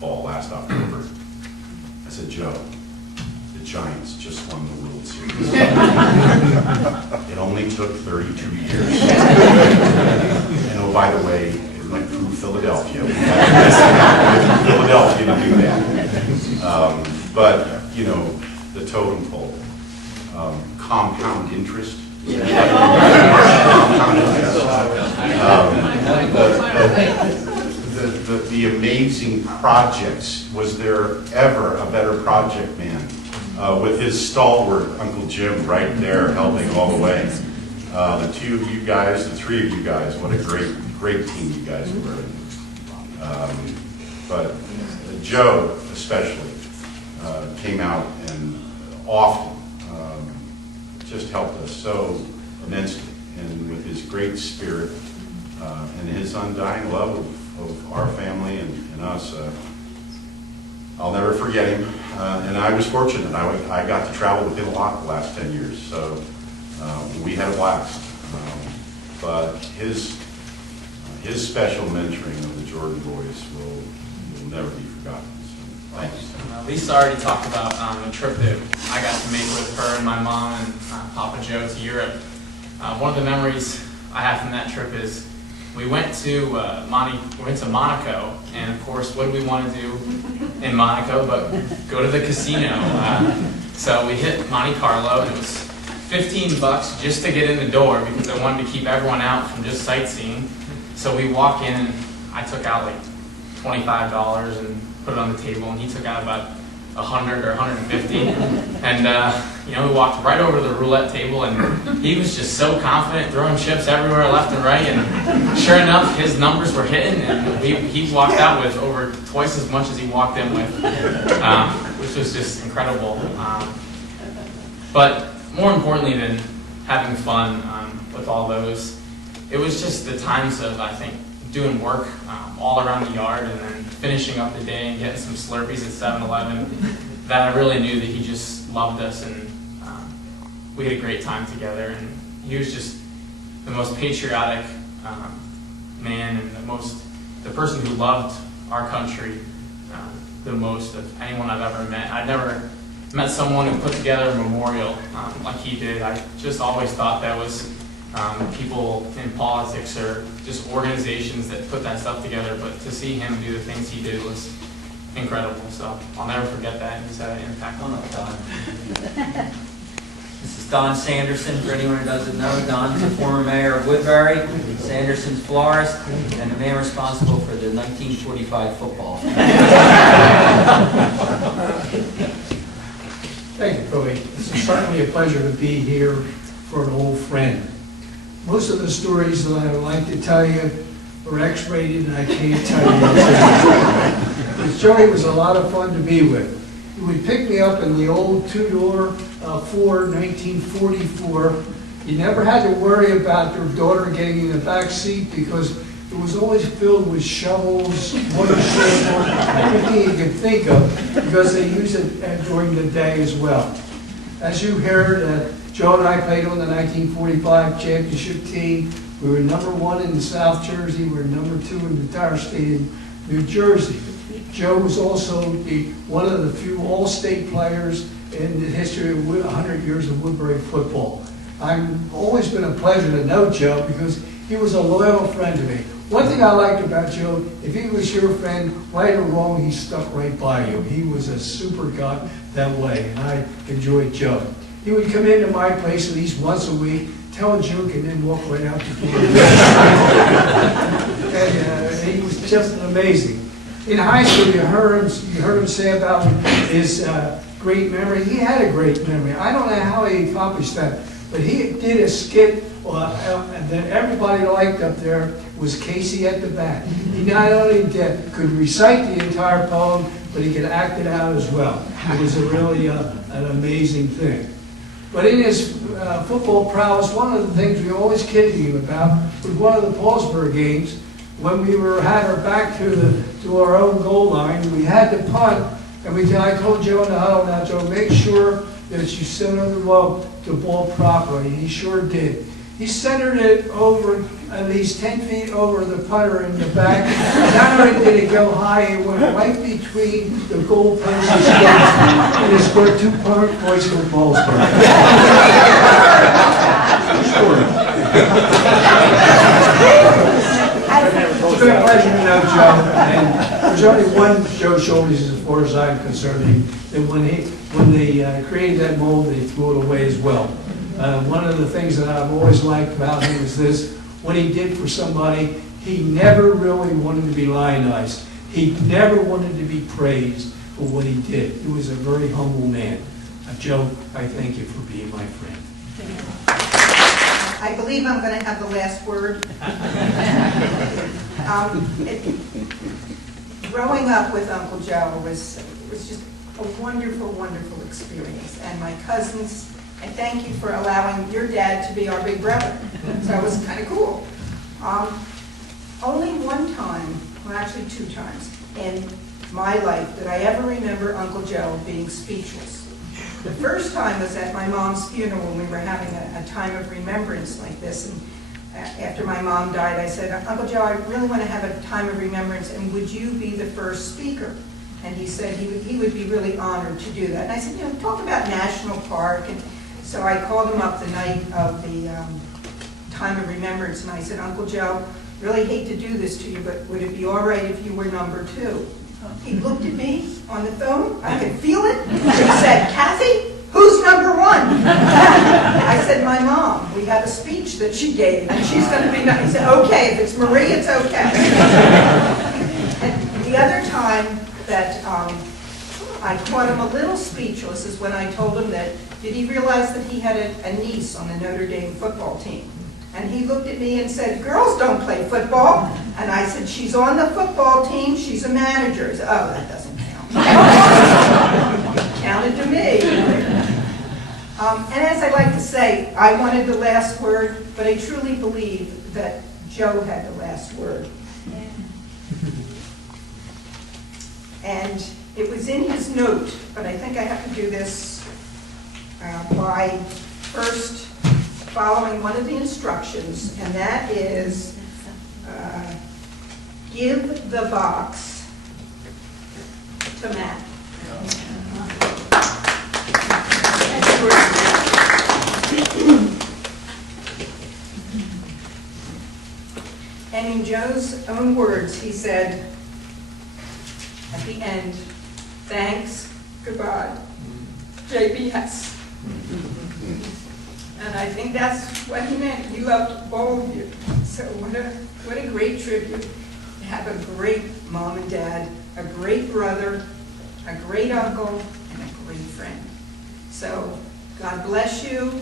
ball last October. I said, Joe, the Giants just won the World Series. It only took 32 years. And oh, by the way, it went through Philadelphia. We had to Philadelphia to do that. But, you know, the totem pole, compound interest. The amazing projects. Was there ever a better project man? With his stalwart Uncle Jim right there helping all the way. The two of you guys, the three of you guys, what a great team you guys were. But Joe especially came out and often just helped us so immensely, and with his great spirit and his undying love of our family and us, I'll never forget him. And I was fortunate. I got to travel with him a lot the last 10 years, so we had a blast. But his special mentoring of the Jordan boys will never be forgotten. So, thanks. Lisa already talked about the trip that I got to make with her and my mom and Papa Joe to Europe. One of the memories I have from that trip is we went to Monaco, and of course, what do we want to do in Monaco but go to the casino? So we hit Monte Carlo, and it was $15 just to get in the door because I wanted to keep everyone out from just sightseeing. So we walk in, and I took out like $25 and put it on the table, and he took out about 100 or 150, and we walked right over to the roulette table, and he was just so confident, throwing chips everywhere left and right, and sure enough, his numbers were hitting, and he walked out with over twice as much as he walked in with, which was just incredible. But more importantly than having fun with all those, it was just the times of, I think, doing work all around the yard and then finishing up the day and getting some Slurpees at 7-Eleven, that I really knew that he just loved us, and we had a great time together. And he was just the most patriotic man, and the person who loved our country the most of anyone I've ever met. I've never met someone who put together a memorial like he did. I just always thought that was people in politics or just organizations that put that stuff together, but to see him do the things he did was incredible. So I'll never forget that. He's had an impact on us. This is Don Sanderson, for anyone who doesn't know. Don's the former mayor of Woodbury, Sanderson's florist, and the man responsible for the 1945 football. Thank you, Cody. It's certainly a pleasure to be here for an old friend. Most of the stories that I would like to tell you are X-rated, and I can't tell you. Because Joey was a lot of fun to be with. He would pick me up in the old two-door Ford 1944. You never had to worry about your daughter getting in the back seat because it was always filled with shovels, water shovel, everything you could think of, because they used it during the day as well. As you heard, Joe and I played on the 1945 championship team. We were #1 in South Jersey. We were #2 in the entire state of New Jersey. Joe was also one of the few all-state players in the history of 100 years of Woodbury football. I've always been a pleasure to know Joe because he was a loyal friend to me. One thing I liked about Joe, if he was your friend, right or wrong, he stuck right by you. He was a super guy that way, and I enjoyed Joe. He would come into my place at least once a week, tell a joke, and then walk right out the door. And he was just amazing. In high school, you heard him say about his great memory. He had a great memory. I don't know how he accomplished that, but he did a skit that everybody liked up there, was Casey at the Bat. He not only could recite the entire poem, but he could act it out as well. It was really an amazing thing. But in his football prowess, one of the things we always kidded him about was one of the Paulsburg games, when we had our back to our own goal line, we had to punt, and I told Joe in the huddle, now Joe, make sure that you center the ball properly, and he sure did. He centered it over at least 10 feet over the putter in the back. Not only did it go high, it went right between the goal post and it scored 2 points in the ball score. It's been a pleasure to know Joe. And there's only one Joe Schultes as far as I'm concerned. And when they created that mold, they threw it away as well. One of the things that I've always liked about him is this: what he did for somebody, he never really wanted to be lionized. He never wanted to be praised for what he did. He was a very humble man. Joe, I thank you for being my friend. I believe I'm going to have the last word. Growing up with Uncle Joe was just a wonderful, wonderful experience. And my cousins, I thank you for allowing your dad to be our big brother. So it was kind of cool. Only one time, well actually 2 times, in my life did I ever remember Uncle Joe being speechless. The first time was at my mom's funeral when we were having a time of remembrance like this. And after my mom died, I said, Uncle Joe, I really want to have a time of remembrance, and would you be the first speaker? And he said he would be really honored to do that. And I said, talk about National Park. And so I called him up the night of the time of remembrance, and I said, Uncle Joe, really hate to do this to you, but would it be all right if you were number 2? He looked at me on the phone. I could feel it. He said, Kathy, who's number 1? I said, my mom. We had a speech that she gave, and she's going to be nice. He said, okay, if it's Marie, it's okay. And the other time that I caught him a little speechless is when I told him that, did he realize that he had a niece on the Notre Dame football team? And he looked at me and said, girls don't play football. And I said, she's on the football team, she's a manager. He said, oh, that doesn't count. Counted to me. And as I like to say, I wanted the last word, but I truly believe that Joe had the last word. And it was in his note, but I think I have to do this by first following one of the instructions, and that is give the box to Matt. And in Joe's own words, he said at the end, thanks, goodbye, JBS. And I think that's what he meant. He loved all of you. So what a great tribute to have a great mom and dad, a great brother, a great uncle, and a great friend. So God bless you.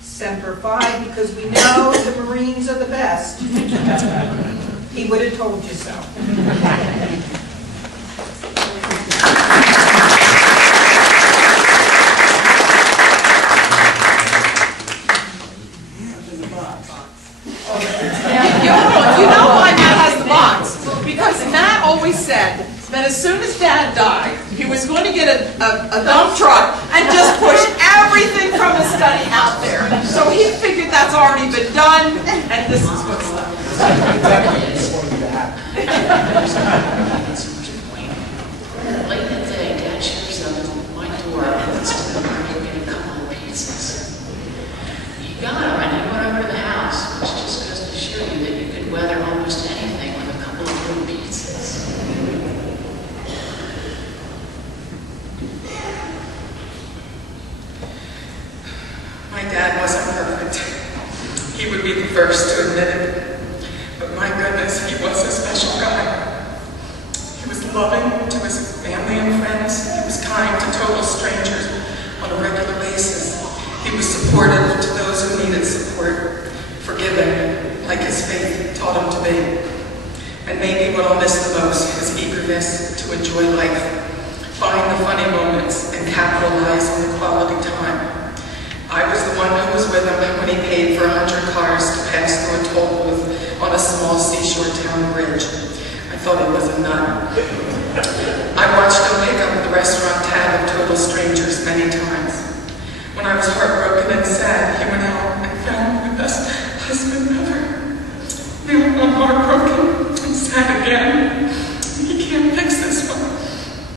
Semper Fi, because we know the Marines are the best. He would have told you so. You know why Matt has the box? Because Matt always said that as soon as Dad died, he was going to get a dump truck and just push everything from his study out there. So he figured that's already been done, and this is what's left. Late in the day, Dad shows up at my door and looks to the car to get a couple of pizzas. You got him, and he went over to the house, which just goes to show you that you could weather almost anything with a couple of little pizzas. My dad wasn't perfect. He would be the first to admit it. But my goodness, he was a special guy. He was loving to his family and friends. He was kind to total strangers on a regular basis. He was supportive to those who needed support, forgiving, like his faith taught him to be. And maybe what I'll miss the most, his eagerness to enjoy life, find the funny moments, and capitalize on the quality time. I was the one who was with him when he paid for 100 cars to pass through a toll booth on a small seashore town bridge. I thought he was a nut. I watched him pick up the restaurant tab of total strangers many times. When I was heartbroken and sad, he went out and found with us And again,